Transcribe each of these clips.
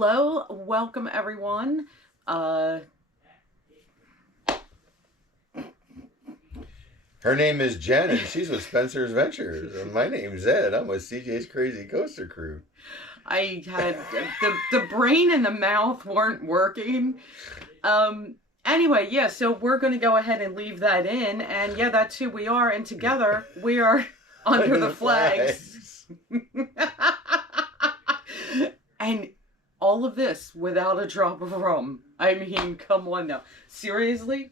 Hello, welcome everyone. Her name is Jen, and she's with Spencer's Ventures. And my name's Ed. I'm with CJ's Crazy Coaster Crew. I had the brain and the mouth weren't working. Anyway, yeah, so we're going to go ahead and leave that in. And yeah, that's who we are. And together we are under the flags. And all of this without a drop of rum. I mean, come on now. Seriously?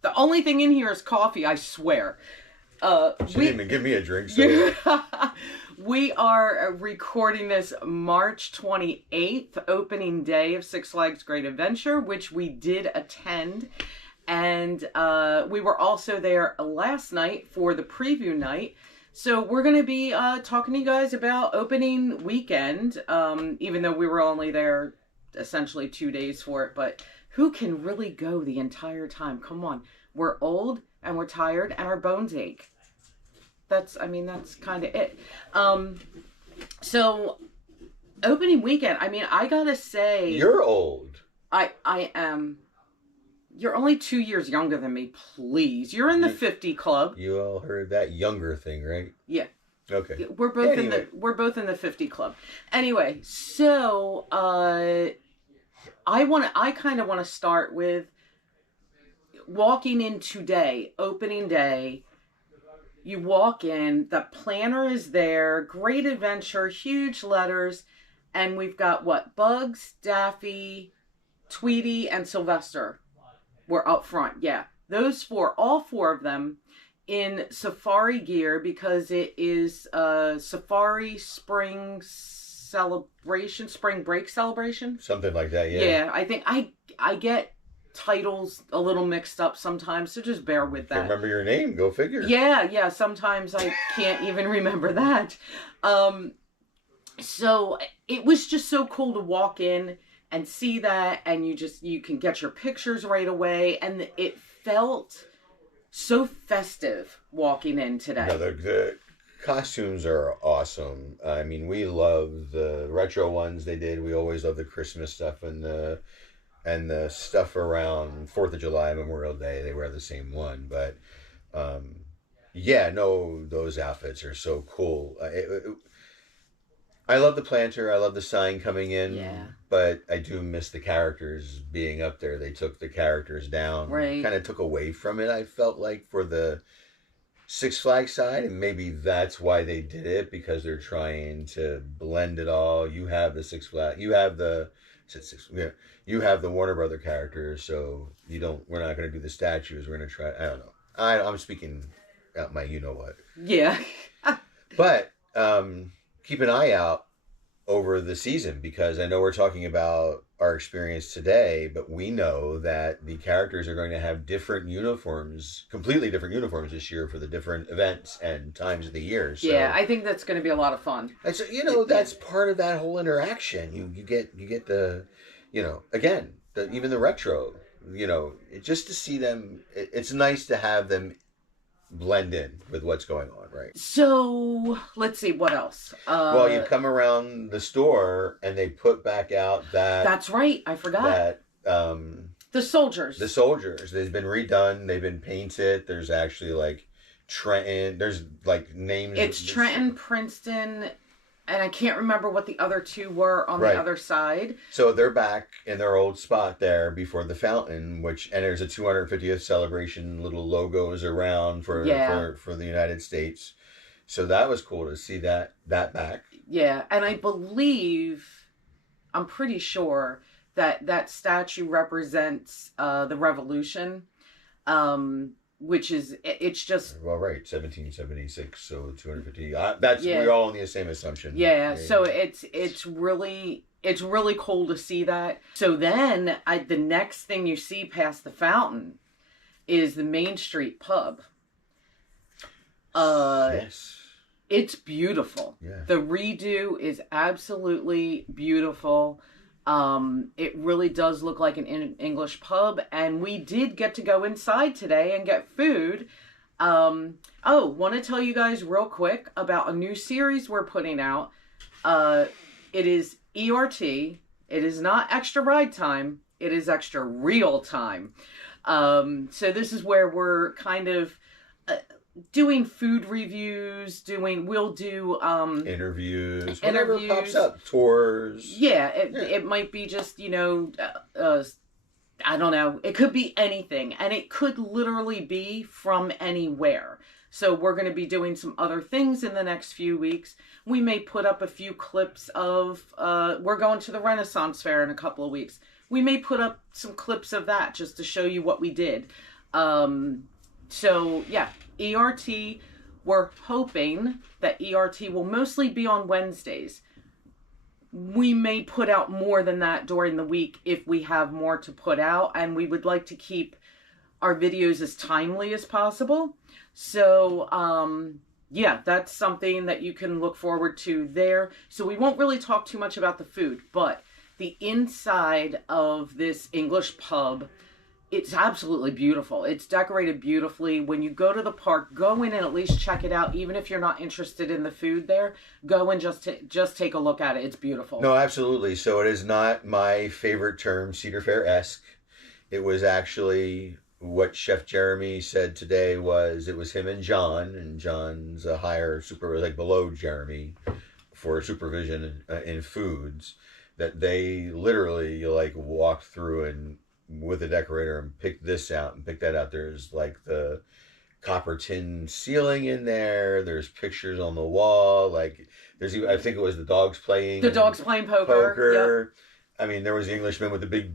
The only thing in here is coffee, I swear. She didn't even give me a drink. So. We are recording this March 28th, opening day of Six Flags Great Adventure, which we did attend. And we were also there last night for the preview night. So we're going to be talking to you guys about opening weekend, even though we were only there essentially 2 days for it. But who can really go the entire time? Come on. We're old and we're tired and our bones ache. That's kind of it. So opening weekend, I mean, I gotta say... You're old. I am. You're only 2 years younger than me, please. You're in the 50 club. You all heard that younger thing, right? Yeah. Okay. We're both in the 50 club. Anyway, so I kind of want to start with walking in today, opening day. You walk in, the planner is there, Great Adventure, huge letters, and we've got what? Bugs, Daffy, Tweety, and Sylvester. We're up front, yeah. Those four, all four of them in safari gear because it is a safari spring celebration, spring break celebration. Something like that, yeah. Yeah, I think I get titles a little mixed up sometimes, so just bear with that. Can't remember your name, go figure. Yeah, sometimes I can't even remember that. So it was just so cool to walk in and see that, and you can get your pictures right away, and it felt so festive walking in today. No, the costumes are awesome. I mean, we love the retro ones they did. We always love the Christmas stuff and the stuff around 4th of July, Memorial Day. They wear the same one, but those outfits are so cool. I love the planter. I love the sign coming in. Yeah. But I do miss the characters being up there. They took the characters down. Right. Kind of took away from it, I felt like, for the Six Flags side. And maybe that's why they did it, because they're trying to blend it all. You have the Six Flags. You have the... You have the Warner Brother characters, so we're not going to do the statues. We're going to try... I don't know. I'm speaking out my you-know-what. Yeah. But... keep an eye out over the season, because I know we're talking about our experience today, but we know that the characters are going to have different uniforms, completely different uniforms this year for the different events and times of the year. So, yeah, I think that's going to be a lot of fun. And so, that's part of that whole interaction. You get the, again, even the retro, just to see them, it's nice to have them blend in with what's going on, right? So let's see what else. Well, you come around the store and they put back out that. That's right. I forgot that. The soldiers. The soldiers. They've been redone. They've been painted. There's actually like Trenton. There's like names. It's Trenton, Princeton, and I can't remember what the other two were on the other side. So they're back in their old spot there before the fountain, and there's a 250th celebration, little logos around for the United States. So that was cool to see that back. Yeah, and I'm pretty sure that statue represents the Revolution. Which is, it's just... Well, right, 1776, so 250. We're all on the same assumption. Yeah, so it's really cool to see that. So then, the next thing you see past the fountain is the Main Street pub. Yes. It's beautiful. Yeah. The redo is absolutely beautiful. It really does look like an English pub, and we did get to go inside today and get food. Want to tell you guys real quick about a new series we're putting out. It is ERT. It is not extra ride time. It is extra real time. So this is where we're kind of doing food reviews, we'll do interviews, whatever pops up, tours. Yeah, it might be just, I don't know. It could be anything, and it could literally be from anywhere. So we're going to be doing some other things in the next few weeks. We may put up a few clips of, we're going to the Renaissance Fair in a couple of weeks. We may put up some clips of that just to show you what we did. So yeah, ERT, we're hoping that ERT will mostly be on Wednesdays. We may put out more than that during the week if we have more to put out, and we would like to keep our videos as timely as possible. So, yeah, that's something that you can look forward to there. So we won't really talk too much about the food, but the inside of this English pub, it's absolutely beautiful. It's decorated beautifully. When you go to the park, go in and at least check it out. Even if you're not interested in the food there, go and just take a look at it. It's beautiful. No, absolutely. So it is not my favorite term, Cedar Fair-esque. It was actually what Chef Jeremy said today was it was him and John's a higher like below Jeremy for supervision in foods, that they literally like walked through and with a decorator and pick this out and pick that out. There's like the copper tin ceiling in there. There's pictures on the wall. Like there's, I think it was the dogs playing poker. Yep. I mean, there was the Englishman with the big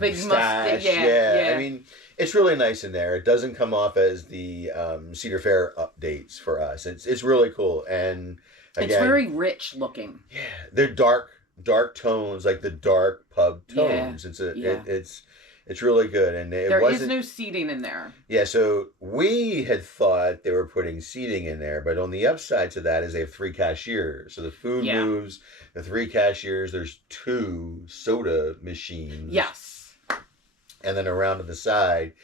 mustache. Yeah. I mean, it's really nice in there. It doesn't come off as the Cedar Fair updates for us. It's really cool. And again, it's very rich looking. Yeah. They're dark tones, like the dark pub tones. Yeah. It's really good, and there is no seating in there. Yeah, so we had thought they were putting seating in there, but on the upside to that is they have 3 cashiers. So the food moves, the 3 cashiers, there's 2 soda machines. Yes. And then around to the side,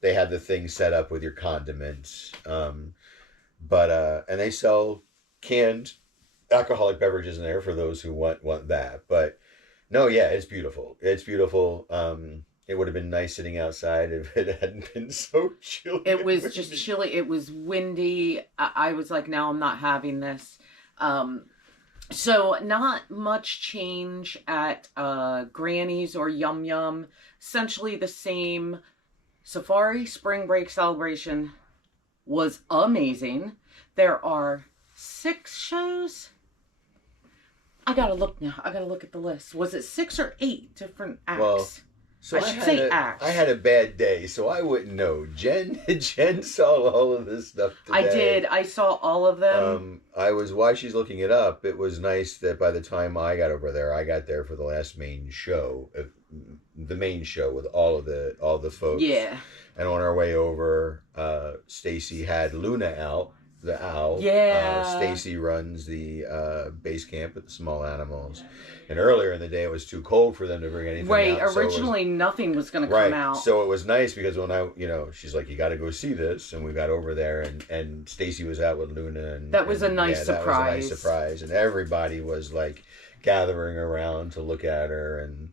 they have the thing set up with your condiments. And they sell canned alcoholic beverages in there for those who want that. But no, yeah, it's beautiful. It's beautiful. It would have been nice sitting outside if it hadn't been so chilly. It was just chilly. It was windy. I was like, no, I'm not having this. So not much change at Granny's or Yum Yum. Essentially the same. Safari Spring Break Celebration was amazing. There are 6 shows. I gotta look now. I gotta look at the list. Was it 6 or 8 different acts? Well, so I had a bad day, so I wouldn't know. Jen saw all of this stuff today. I did. I saw all of them. While she's looking it up, it was nice that by the time I got over there, I got there for the last main show, the main show with all the folks. Yeah. And on our way over, Stacy had Luna out. The owl. Yeah. Stacy runs the base camp with the small animals. And earlier in the day, it was too cold for them to bring anything out. Right. Originally, nothing was going to come out. So it was nice because when she's like, you got to go see this. And we got over there and Stacy was out with Luna. And that was a nice surprise. That was a nice surprise. And everybody was like gathering around to look at her. And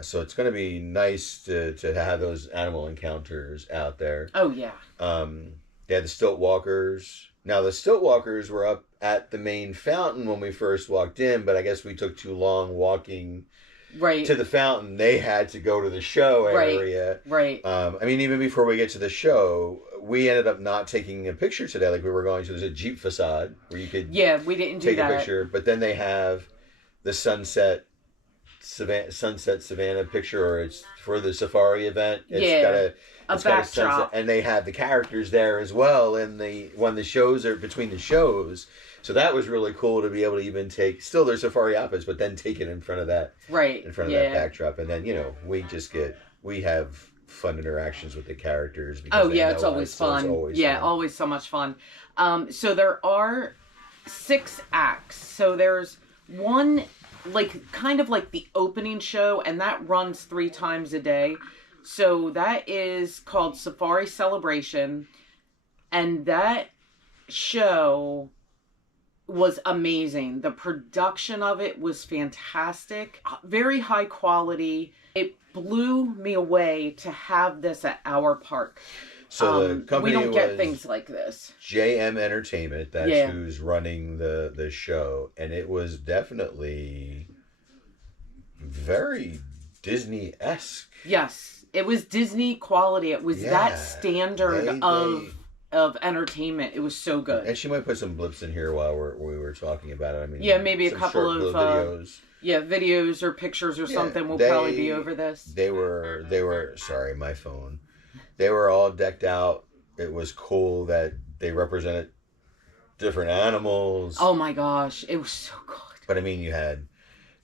so it's going to be nice to have those animal encounters out there. Oh, yeah. They had the stilt walkers. Now, the stilt walkers were up at the main fountain when we first walked in, but I guess we took too long walking to the fountain. They had to go to the show area. Right. I mean, even before we get to the show, we ended up not taking a picture today like we were going to. There's a Jeep facade where you could we didn't do that. Take a picture, but then they have the Sunset Savannah picture, or it's for the safari event. It's got a backdrop, and they have the characters there as well. And when the shows are between the shows, so that was really cool to be able to even take still their safari outfits, but then take it in front of that that backdrop, and then we have fun interactions with the characters. It's always fun. Always so much fun. So there are 6 acts. So there's one, kind of like the opening show, and that runs 3 times a day. So that is called Safari Celebration, and that show was amazing. The production of it was fantastic. Very high quality. It blew me away to have this at our park. So the company we don't get was things like this. JM Entertainment. That's who's running the show, and it was definitely very Disney-esque. Yes, it was Disney quality. It was that standard of entertainment. It was so good. And she might put some blips in here while we were talking about it. I mean, yeah, maybe a couple of videos. Yeah, videos or pictures or something will probably be over this. They were sorry, my phone. They were all decked out. It was cool that they represented different animals. Oh my gosh, it was so good. But I mean, you had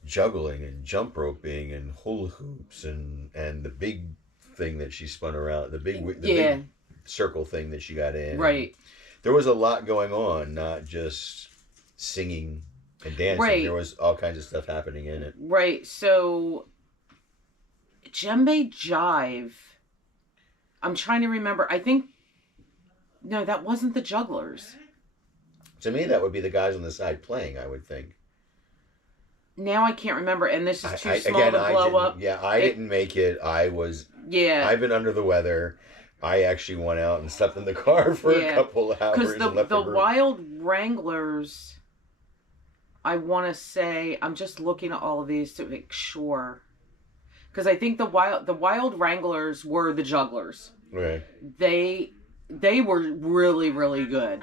juggling and jump roping and hula hoops and the big thing that she spun around, the big circle thing that she got in. Right. There was a lot going on, not just singing and dancing. Right. There was all kinds of stuff happening in it. Right. So, Djembe Jive. I'm trying to remember. I think no, that wasn't the jugglers. To me, that would be the guys on the side playing, I would think. Now I can't remember, and this is too small to blow up. Yeah, I didn't make it. I've been under the weather. I actually went out and slept in the car for a couple of hours. Because the Wild Wranglers, I want to say, I'm just looking at all of these to make sure. Because I think the Wild Wranglers were the jugglers. Right. They were really, really good.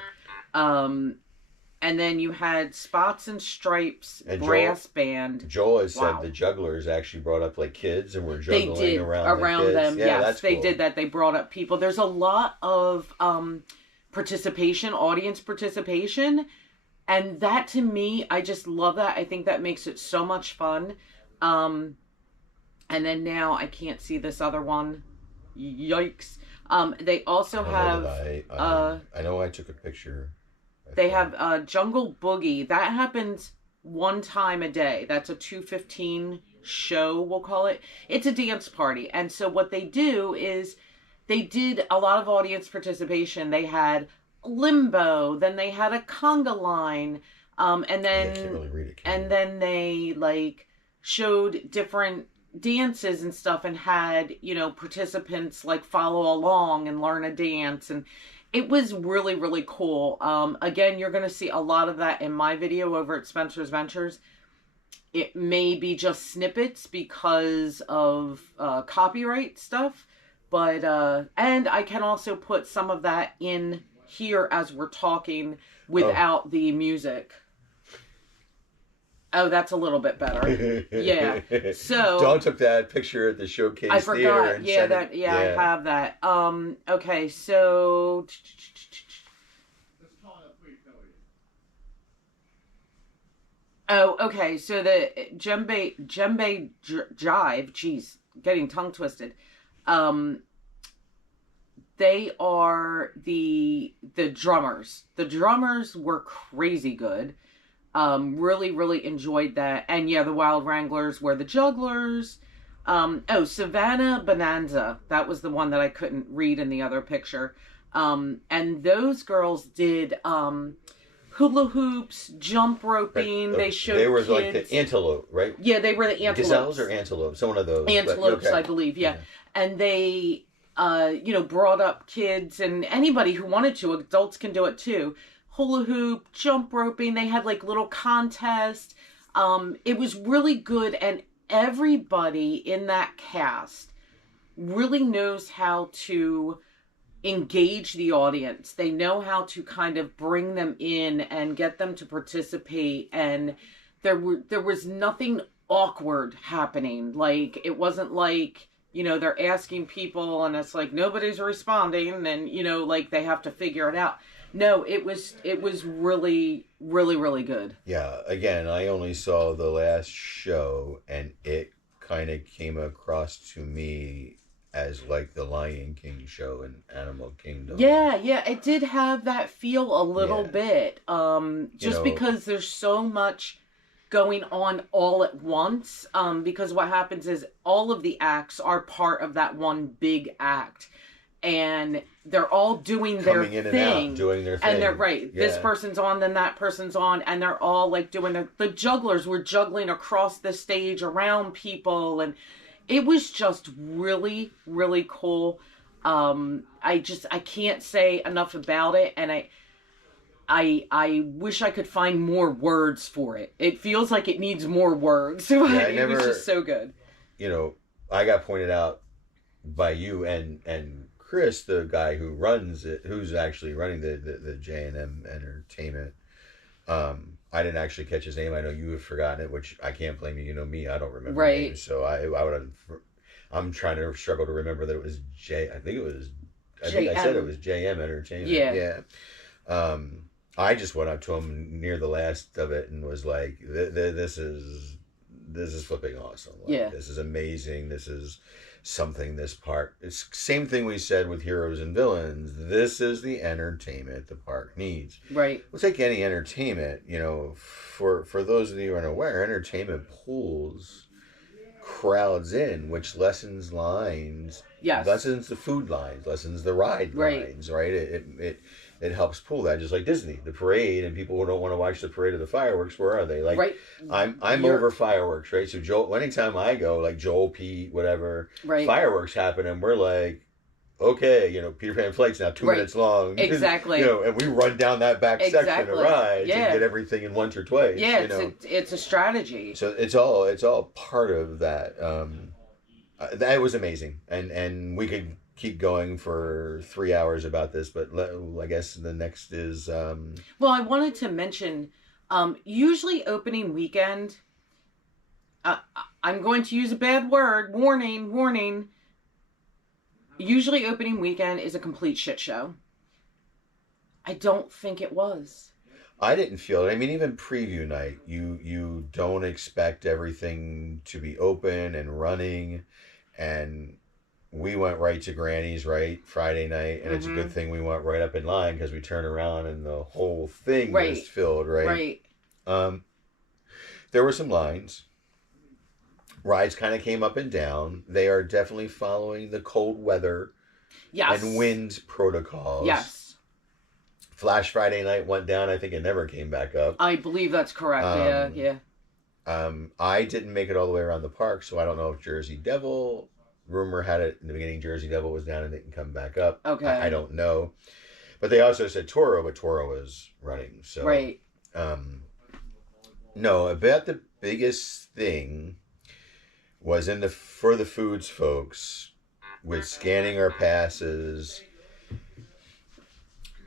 And then you had Spots and Stripes and brass band. Joel has said the jugglers actually brought up like kids and were juggling around them. Yeah, yes, they did that. They brought up people. There's a lot of participation, audience participation, and that to me, I just love that. I think that makes it so much fun. And then now I can't see this other one. Yikes. They also have. I know I took a picture. They have Jungle Boogie. That happens one time a day. That's a 2:15 show, we'll call it. It's a dance party. And so what they do is they did a lot of audience participation. They had limbo, then they had a conga line, and then I can't really read it, and then they like showed different dances and stuff and had, participants like follow along and learn a dance, and it was really, really cool. Again, you're going to see a lot of that in my video over at Spencer's Ventures. It may be just snippets because of copyright stuff, but and I can also put some of that in here as we're talking without the music. Oh, that's a little bit better. Yeah. So Dawn took that picture at the showcase. I forgot. I have that. Okay, so okay. So the Djembe Jive. Jeez, getting tongue twisted. They are the drummers. The drummers were crazy good. Really, really enjoyed that. And yeah, the Wild Wranglers were the jugglers. Savannah Bonanza. That was the one that I couldn't read in the other picture. And those girls did hula hoops, jump roping. Right. They showed They were kids. like the antelope, right? Yeah, they were the antelopes. Gazelles or antelopes? One of those. Antelopes, I believe, yeah. And they, brought up kids and anybody who wanted to. Adults can do it too. Hula hoop, jump roping. They had like little contests. It was really good, and everybody in that cast really knows how to engage the audience. They know how to kind of bring them in and get them to participate, and there was nothing awkward happening. Like, it wasn't like, they're asking people and it's like nobody's responding and like they have to figure it out. No, it was really, really, really good. Yeah, again, I only saw the last show, and it kind of came across to me as like the Lion King show in Animal Kingdom. Yeah, it did have that feel a little bit. Because there's so much going on all at once. Because what happens is all of the acts are part of that one big act. and they're all doing their coming in thing, and out, doing their thing, and they're right. Yeah. This person's on, then that person's on, and they're all like doing the jugglers were juggling across the stage around people, and it was just really, really cool. I can't say enough about it, and I wish I could find more words for it. It feels like it needs more words. Yeah, It was just so good. You know, I got pointed out by you and Chris, the guy who runs it, who's actually running the J&M Entertainment. I didn't actually catch his name. I know you have forgotten it, which I can't blame you. You know me, I don't remember Right. names, so I would have. I'm trying to struggle to remember that it was I think I said it was JM Entertainment. Yeah. Yeah. I just went up to him near the last of it and was like, "This is flipping awesome. Like, Yeah. This is amazing. This is something. This park. It's same thing we said with Heroes and Villains. This is the entertainment the park needs. Right. We'll take any entertainment. You know, for those of you who aren't aware, entertainment pulls crowds in, which lessens lines. Yes. Lessens the food lines, lessens the ride lines, right? It helps pull that, just like Disney, the parade, and people who don't want to watch the parade of the fireworks, where are they? Like, right. I'm over fireworks, right? So Joel, anytime I go, like Joel, Pete, whatever, right. fireworks happen, and we're like, okay, you know, Peter Pan Flight's now 2 minutes long. Exactly. You know, and we run down that back section of rides and get everything in once or twice. Yeah, you it's a strategy. So it's all part of that. That was amazing, and we could keep going for 3 hours about this, but I guess the next is. Well, I wanted to mention, usually opening weekend. I'm going to use a bad word. Warning. Usually opening weekend is a complete shit show. I don't think it was. I didn't feel it. I mean, even preview night, you don't expect everything to be open and running, and we went right to Granny's, right, Friday night, and it's a good thing we went right up in line, because we turned around and the whole thing was filled, right? Right. There were some lines. Rides kind of came up and down. They are definitely following the cold weather and wind protocols. Yes. Flash Friday night went down. I think it never came back up. I believe that's correct. Yeah. I didn't make it all the way around the park, so I don't know if Jersey Devil, rumor had it in the beginning, Jersey Devil was down and didn't come back up. Okay. I don't know. But they also said Toro, but Toro was running. So right. No, about the biggest thing was for the foods folks, with scanning our passes.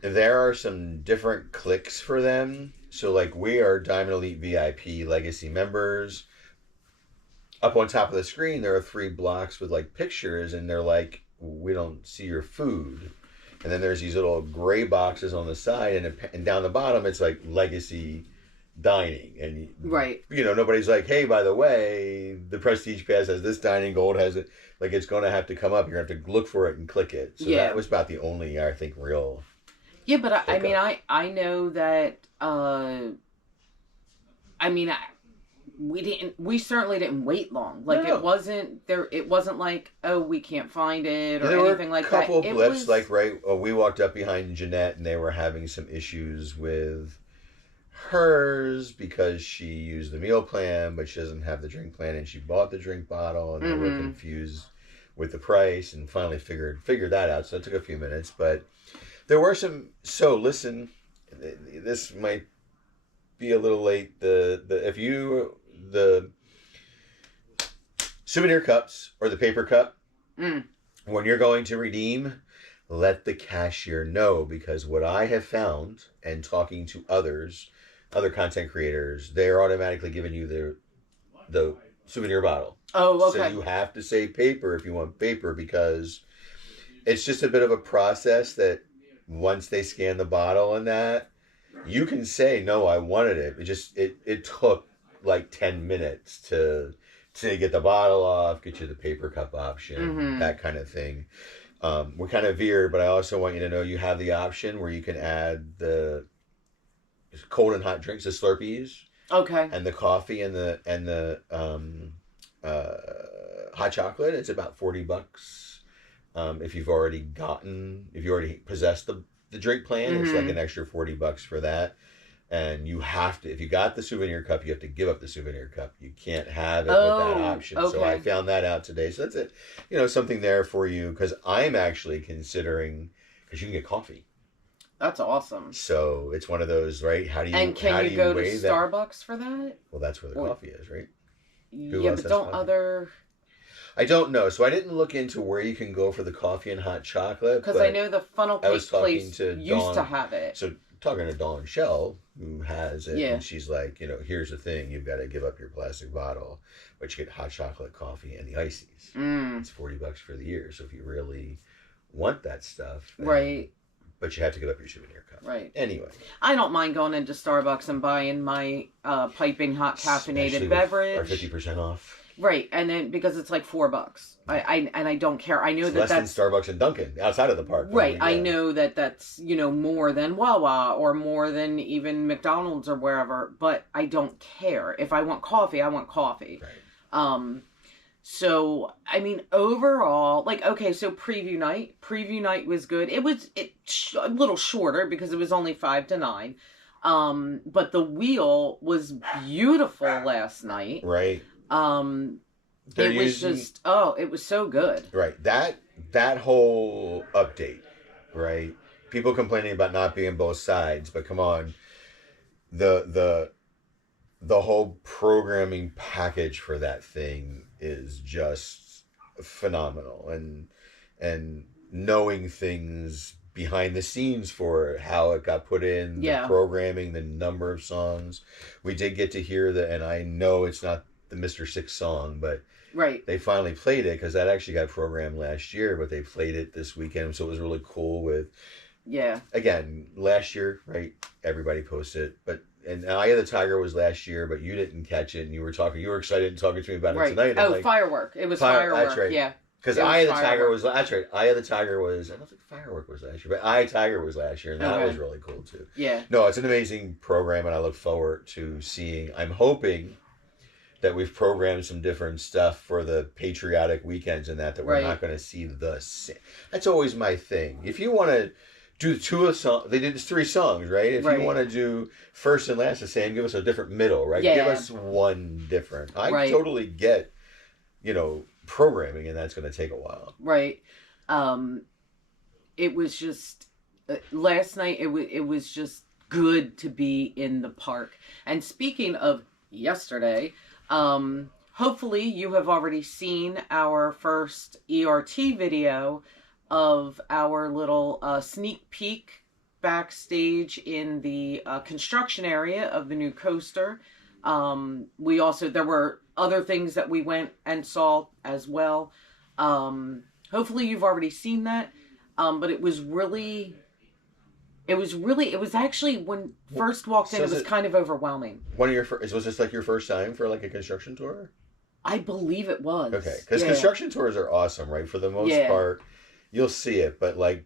There are some different clicks for them. So, like, we are Diamond Elite VIP Legacy members. Up on top of the screen, there are 3 blocks with, like, pictures, and they're like, we don't see your food. And then there's these little gray boxes on the side, and down the bottom, it's like Legacy dining. And, right. You know, nobody's like, hey, by the way, the Prestige Pass has this dining, Gold has it. Like, it's going to have to come up. You're going to have to look for it and click it. So that was about the only, I think, real... Yeah, but I mean, I know that, we certainly didn't wait long. Like, it wasn't like, oh, we can't find it or anything like that. There were a couple blips, like, we walked up behind Jeanette and they were having some issues with hers because she used the meal plan, but she doesn't have the drink plan, and she bought the drink bottle, and they were confused with the price, and finally figured that out. So it took a few minutes, but... There were some. So listen, this might be a little late. The souvenir cups or the paper cup, when you're going to redeem, let the cashier know, because what I have found, and talking to other content creators, they're automatically giving you the souvenir bottle. Oh, okay. So you have to say paper if you want paper, because it's just a bit of a process that. Once they scan the bottle and that, you can say, no, I wanted it. It took like 10 minutes to get the bottle off, get you the paper cup option, that kind of thing. We're kind of veered, but I also want you to know you have the option where you can add the cold and hot drinks, the Slurpees. Okay. And the coffee and the hot chocolate. It's about $40. If you already possess the drink plan, it's like an extra $40 for that. And you have to, if you got the souvenir cup, you have to give up the souvenir cup. You can't have it with that option. Okay. So I found that out today. So that's it. Something there for you, because I'm actually considering, because you can get coffee. That's awesome. So it's one of those, right? How do you, and can you go to Starbucks for that? Well, that's where the coffee is, right? Yeah, but don't other... I don't know. So I didn't look into where you can go for the coffee and hot chocolate. Because I know the funnel cake place used to have it. So talking to Dawn Shell, who has it, and she's like, here's the thing. You've got to give up your plastic bottle, but you get hot chocolate, coffee, and the ices. It's $40 for the year. So if you really want that stuff... Right. But you have to give up your souvenir cup. Right. Anyway. I don't mind going into Starbucks and buying my piping hot caffeinated beverage. Or 50% off. Right, and then because it's like $4, I don't care. I know that's less than Starbucks and Dunkin' outside of the park. Right, I know that's more than Wawa or more than even McDonald's or wherever, but I don't care. If I want coffee, I want coffee. Right. So I mean, overall, so preview night was good. It was a little shorter because it was only 5 to 9. But the wheel was beautiful last night. Right. It was so good. Right. That whole update, right? People complaining about not being both sides, but come on. The whole programming package for that thing is just phenomenal, and knowing things behind the scenes for it, how it got put in, the programming, the number of songs. We did get to hear and I know it's not the Mr. Six song, but they finally played it, because that actually got programmed last year, but they played it this weekend, so it was really cool. Again, last year, right, everybody posted it, and Eye of the Tiger was last year, but you didn't catch it, and you were excited and talking to me about it tonight. Firework. It was Firework. That's right. Yeah. Because Eye of the Tiger was, that's right, Eye of the Tiger was, I don't think Firework was last year, but Eye of the Tiger was last year, and that was really cool too. Yeah. No, it's an amazing program, and I look forward to seeing, I'm hoping that we've programmed some different stuff for the patriotic weekends and that we're not going to see the same. That's always my thing. If you want to do they did 3 songs, right? If you want to do first and last the same, give us a different middle, right? Yeah. Give us one different. I totally get, programming, and that's going to take a while. Right. It was just, last night, it was just good to be in the park. And speaking of yesterday, hopefully you have already seen our first ERT video of our little sneak peek backstage in the construction area of the new coaster. There were other things that we went and saw as well. Hopefully you've already seen that. But it was actually, when first walked in, it was kind of overwhelming. Was this like your first time for like a construction tour? I believe it was. Okay, because construction tours are awesome, right? For the most part, you'll see it, but like,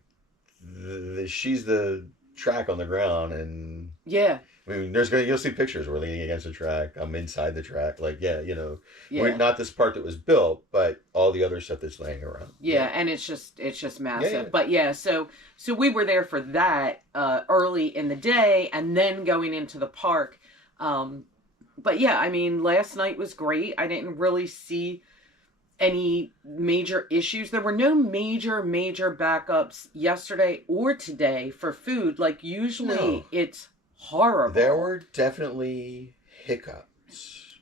she's the track on the ground, and I mean, you'll see pictures. We're leaning against the track. I'm inside the track. We're not this part that was built, but all the other stuff that's laying around. And it's just massive. But so we were there for that early in the day, and then going into the park. But I mean, last night was great. I didn't really see any major issues. There were no major backups yesterday or today for food. Like, usually it's horrible. There were definitely hiccups,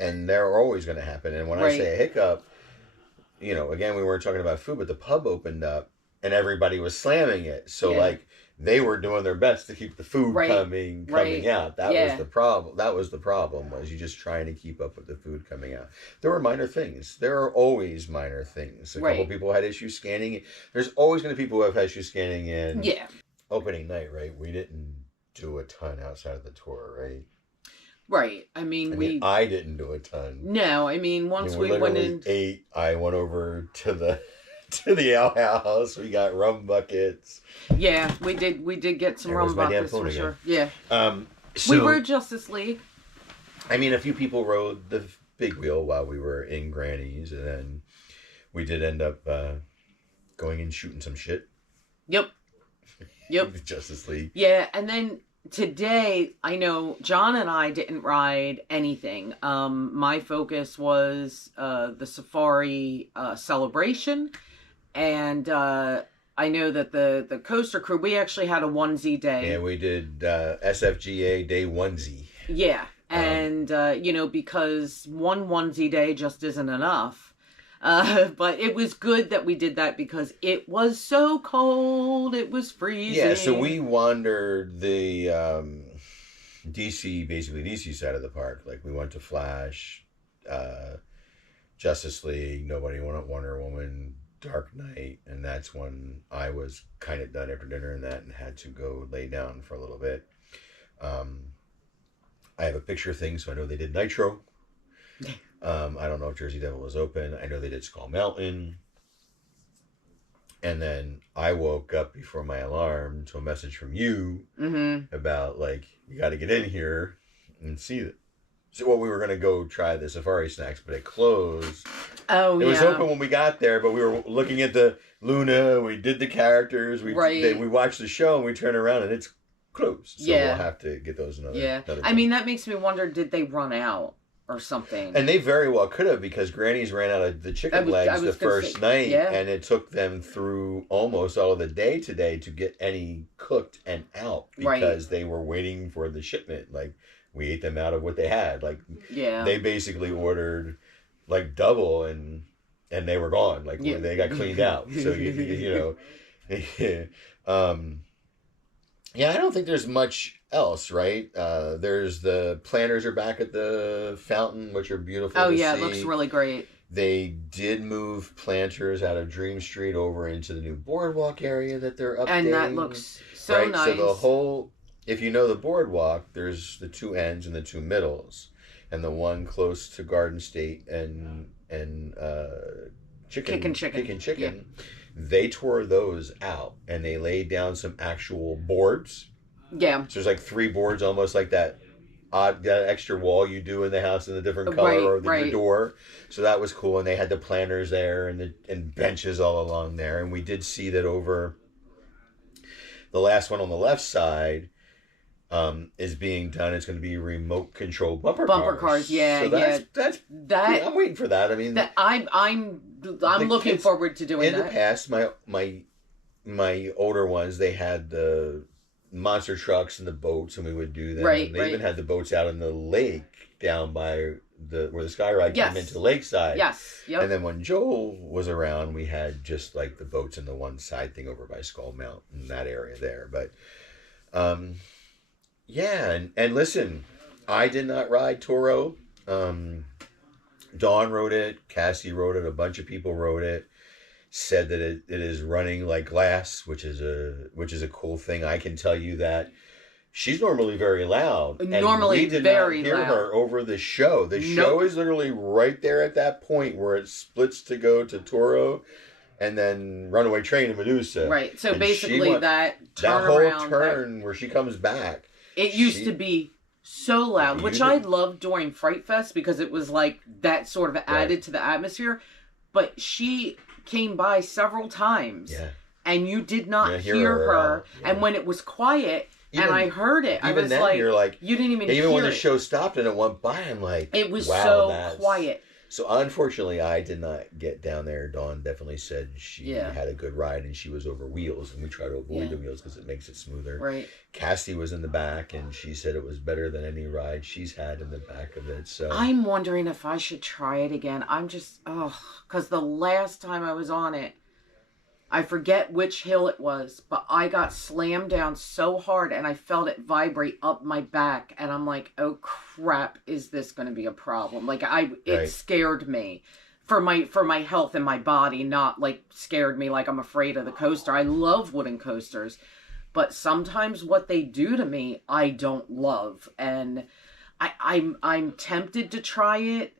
and they're always going to happen. And when I say a hiccup, again, we weren't talking about food, but the pub opened up and everybody was slamming it. So they were doing their best to keep the food coming out. That was the problem. Was you just trying to keep up with the food coming out. There were minor things. There are always minor things. A couple people had issues scanning. There's always going to be people who have issues scanning in. Yeah. Opening night, right? We didn't do a ton outside of the tour, right? Right. I mean, I didn't do a ton. No, I mean, once we went in... I went over to the ale house. We got rum buckets. Yeah, we did get some rum buckets for sure. Yeah. So, we were Justice League. I mean, a few people rode the big wheel while we were in Granny's, and then we did end up going and shooting some shit. Yep. Yep. Justice League. Yeah, and then today, I know John and I didn't ride anything. My focus was the Safari celebration, and I know that the coaster crew, we actually had a onesie day. Yeah, we did SFGA day onesie. Yeah, and because one onesie day just isn't enough. But it was good that we did that because it was so cold. It was freezing. Yeah, so we wandered the DC side of the park. Like, we went to Flash, Justice League, Nobody Wanted Wonder Woman, Dark Knight, and that's when I was kind of done after dinner and that and had to go lay down for a little bit. I have a picture thing, so I know they did Nitro. I don't know if Jersey Devil was open. I know they did Skull Mountain. And then I woke up before my alarm to a message from you about, like, you got to get in here and see it. So, well, we were going to go try the Safari Snacks, but it closed. Oh, yeah. It was open when we got there, but we were looking at the Luna. We did the characters. We watched the show, and we turned around, and it's closed. So we'll have to get those another I time. mean, that makes me wonder, did they run out or something? And they very well could have, because Granny's ran out of the chicken legs the first night, and it took them through almost all of the day today to get any cooked and out, because they were waiting for the shipment. Like, we ate them out of what they had. Like, they basically ordered like double, and they were gone. Like, they got cleaned out. So you know, I don't think there's much else, right? There's the planters are back at the fountain, which are beautiful. Oh, to yeah, see. it looks really great. They did move planters out of Dream Street over into the new boardwalk area that they're updating. And that looks so nice. So the whole, if you know the boardwalk, there's the two ends and the two middles, and the one close to Garden State and Chicken Chicken. Yeah. They tore those out, and they laid down some actual boards. Yeah. So there's like 3 boards, almost like that extra wall you do in the house in a different color your door. So that was cool, and they had the planters there and benches all along there. And we did see that over the last one on the left side is being done. It's going to be remote control bumper cars. Yeah, so that's I'm waiting for that. I mean, I'm looking forward to doing that. In the past, my older ones, they had the monster trucks and the boats, and we would do them. Right, and they even had the boats out in the lake down by where the sky ride came into the lakeside. Yes. Yep. And then when Joel was around, we had just like the boats and the one side thing over by Skull Mountain, that area there. But and listen, I did not ride Toro. Dawn rode it, Cassie rode it, a bunch of people rode it. Said that it is running like glass, which is a cool thing. I can tell you that she's normally very loud. Normally we did very not hear loud. her over the show. The show is literally right there at that point where it splits to go to Toro and then Runaway Train to Medusa. Right. So basically that whole turn where she comes back. It used to be so loud, which I loved during Fright Fest because it was like that sort of added to the atmosphere. But she came by several times and you did not hear her. And when it was quiet and I heard it, I was then, like, you're like, you didn't even hear it. Even when the show stopped and it went by, I'm like, it was so quiet. So unfortunately, I did not get down there. Dawn definitely said she had a good ride and she was over wheels, and we try to avoid the wheels because it makes it smoother. Right. Cassie was in the back, and she said it was better than any ride she's had in the back of it. So I'm wondering if I should try it again. I'm just because the last time I was on it, I forget which hill it was, but I got slammed down so hard and I felt it vibrate up my back, and I'm like, oh crap, is this going to be a problem? Like it scared me for my health and my body, not like scared me like I'm afraid of the coaster. I love wooden coasters, but sometimes what they do to me, I don't love, and I'm tempted to try it,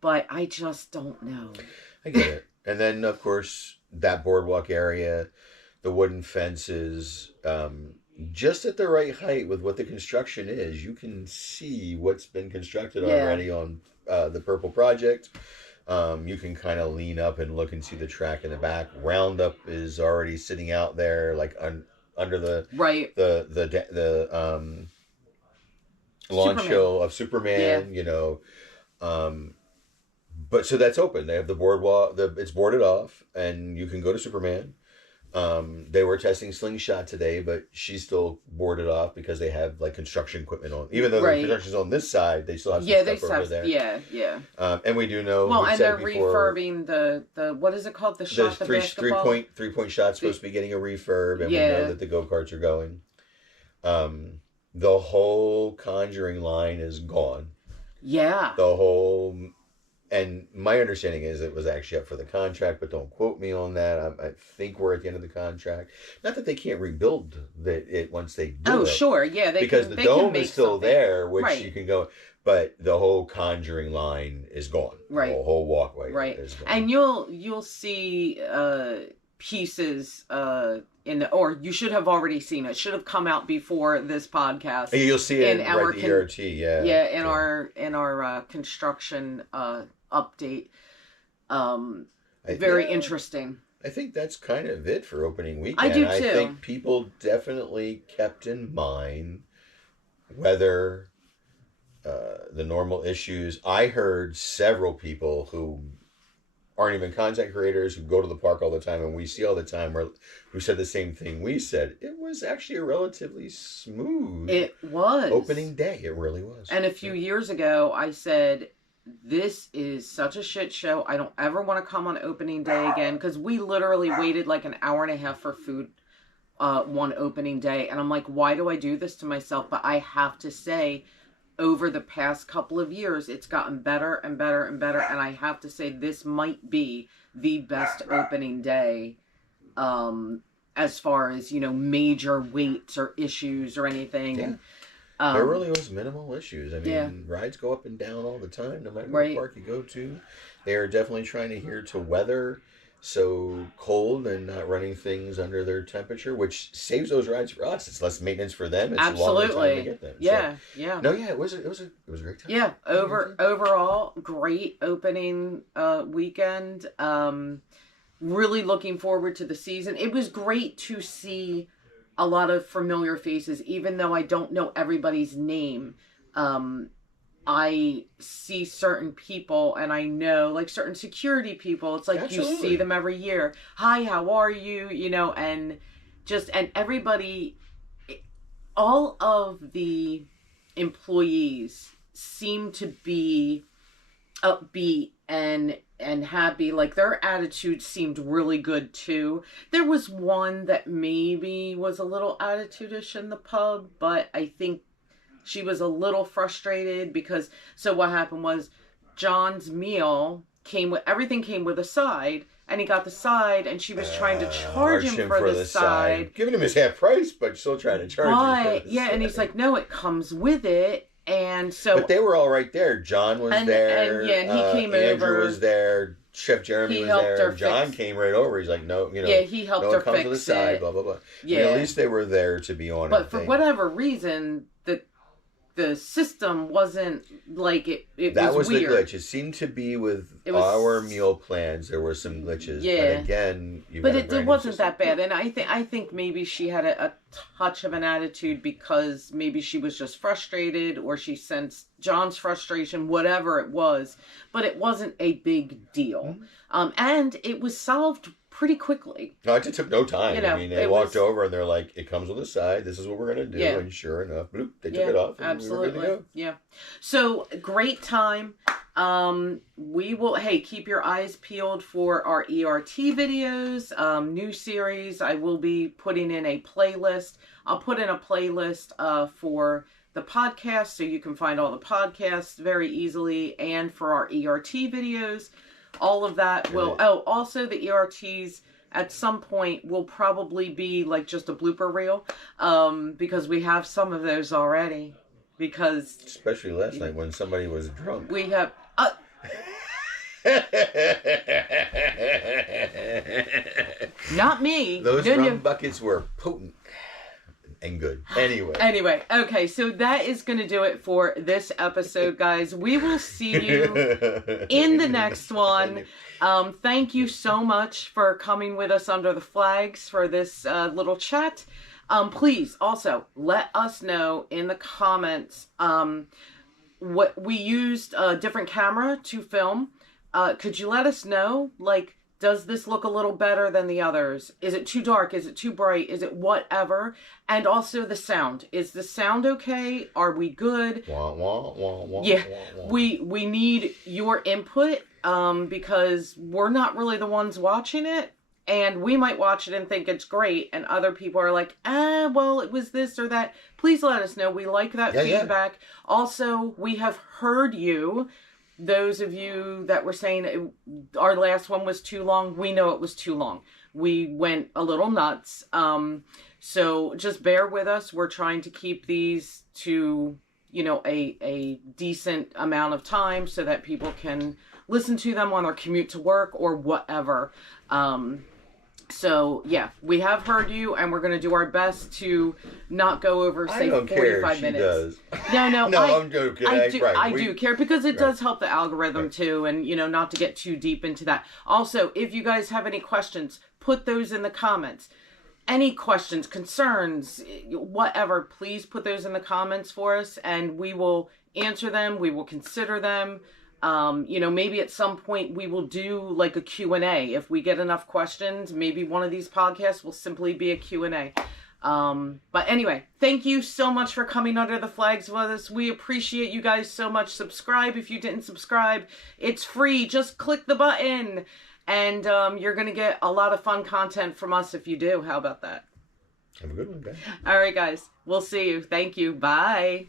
but I just don't know. I get it. And then of course, that boardwalk area, the wooden fences, just at the right height with what the construction is. You can see what's been constructed already on the Purple Project. You can kind of lean up and look and see the track in the back. Roundup is already sitting out there, like under the Right. the launch Superman. show of Superman. You know, but so that's open. They have the boardwalk. It's boarded off, and you can go to Superman. They were testing Slingshot today, but she's still boarded off because they have like construction equipment on. Even though the construction's on this side, they still have some stuff over there. Yeah. And we do know. Well, and they're refurbing the what is it called? The shot, the basketball. 3-point shot's supposed to be getting a refurb, and we know that the go-karts are going. The whole Conjuring line is gone. Yeah. And my understanding is it was actually up for the contract, but don't quote me on that. I think we're at the end of the contract. Not that they can't rebuild it once they do it. Oh, sure. Yeah. Because the dome is still there, which you can go. But the whole Conjuring line is gone. Right. The whole walkway is gone. And you'll see pieces or you should have already seen it. Should have come out before this podcast. And you'll see it in our ERT, in our construction update. Very interesting. I think that's kind of it for opening weekend. I do too. I think people definitely kept in mind whether the normal issues. I heard several people who aren't even content creators who go to the park all the time and we see all the time who said the same thing we said. It was actually a relatively smooth opening day. It really was. And a few years ago I said, this is such a shit show. I don't ever want to come on opening day again, because we literally waited like an hour and a half for food one opening day. And I'm like, why do I do this to myself? But I have to say, over the past couple of years, it's gotten better and better and better. And I have to say, this might be the best opening day as far as, major waits or issues or anything. Yeah. And there really was minimal issues. I mean, rides go up and down all the time, no matter what park you go to. They are definitely trying to adhere to weather so cold and not running things under their temperature, which saves those rides for us. It's less maintenance for them. It's a longer time to get them. It was a great time. Yeah, overall, great opening weekend. Really looking forward to the season. It was great to see a lot of familiar faces, even though I don't know everybody's name. I see certain people and I know like certain security people. It's like you see them every year. Hi, how are you? And everybody, all of the employees seem to be upbeat and happy. Like their attitude seemed really good too. There was one that maybe was a little attitude-ish in the pub, but I think she was a little frustrated because, so what happened was John's meal everything came with a side, and he got the side, and she was trying to charge him for the side. Giving him his half price, but still trying to charge him for the side. And he's like, no, it comes with it. And so, but they were all right there. John was there. And he came over. Andrew was there. Chef Jeremy was there. John came right over. He's like, no, he helped her fix it. To the side, blah blah blah. Yeah, I mean, at least they were there to be on. But for whatever reason, the system wasn't like it. That was weird. The glitch. It seemed to be with our meal plans. There were some glitches. Yeah. But again, it wasn't that bad. And I think maybe she had a touch of an attitude because maybe she was just frustrated, or she sensed John's frustration, whatever it was. But it wasn't a big deal. Mm-hmm. And it was solved pretty quickly. No, it took no time. I mean, they walked over and they're like, it comes with a side. This is what we're going to do. Yeah. And sure enough, bloop, they took it off. And absolutely. We were good to go. Yeah. So, great time. We will, keep your eyes peeled for our ERT videos, new series. I will be putting in a playlist. I'll put in a playlist for the podcast so you can find all the podcasts very easily, and for our ERT videos. All of that will... Oh, also the ERTs at some point will probably be like just a blooper reel, because we have some of those already. Because... Especially last night when somebody was drunk. We have... Not me. Those rum buckets were potent. and good. Anyway. Anyway, okay, so that is going to do it for this episode, guys. We will see you in the next one. Thank you so much for coming with us under the flags for this little chat. Please also let us know in the comments what we used a different camera to film. Could you let us know, like, does this look a little better than the others? Is it too dark? Is it too bright? Is it whatever? And also the sound. Is the sound okay? Are we good? Wah, wah, wah, wah, yeah, wah, wah. we need your input because we're not really the ones watching it. And we might watch it and think it's great. And other people are like, well, it was this or that. Please let us know. We like that feedback. Yeah. Also, we have heard you. Those of you that were saying our last one was too long, we know it was too long. We went a little nuts. So just bear with us. We're trying to keep these to, you know, a decent amount of time so that people can listen to them on their commute to work or whatever. So, yeah, we have heard you, and we're going to do our best to not go over, say, 45 minutes. Does. No, I'm joking. I do care, because it does help the algorithm, too, and, you know, not to get too deep into that. Also, if you guys have any questions, put those in the comments. Any questions, concerns, whatever, please put those in the comments for us, and we will answer them. We will consider them. You know, maybe at some point we will do like a Q&A. If we get enough questions, maybe one of these podcasts will simply be a Q&A. But anyway, thank you so much for coming under the flags with us. We appreciate you guys so much. Subscribe if you didn't subscribe. It's free. Just click the button. And you're going to get a lot of fun content from us if you do. How about that? Have a good one, guys. All right, guys. We'll see you. Thank you. Bye.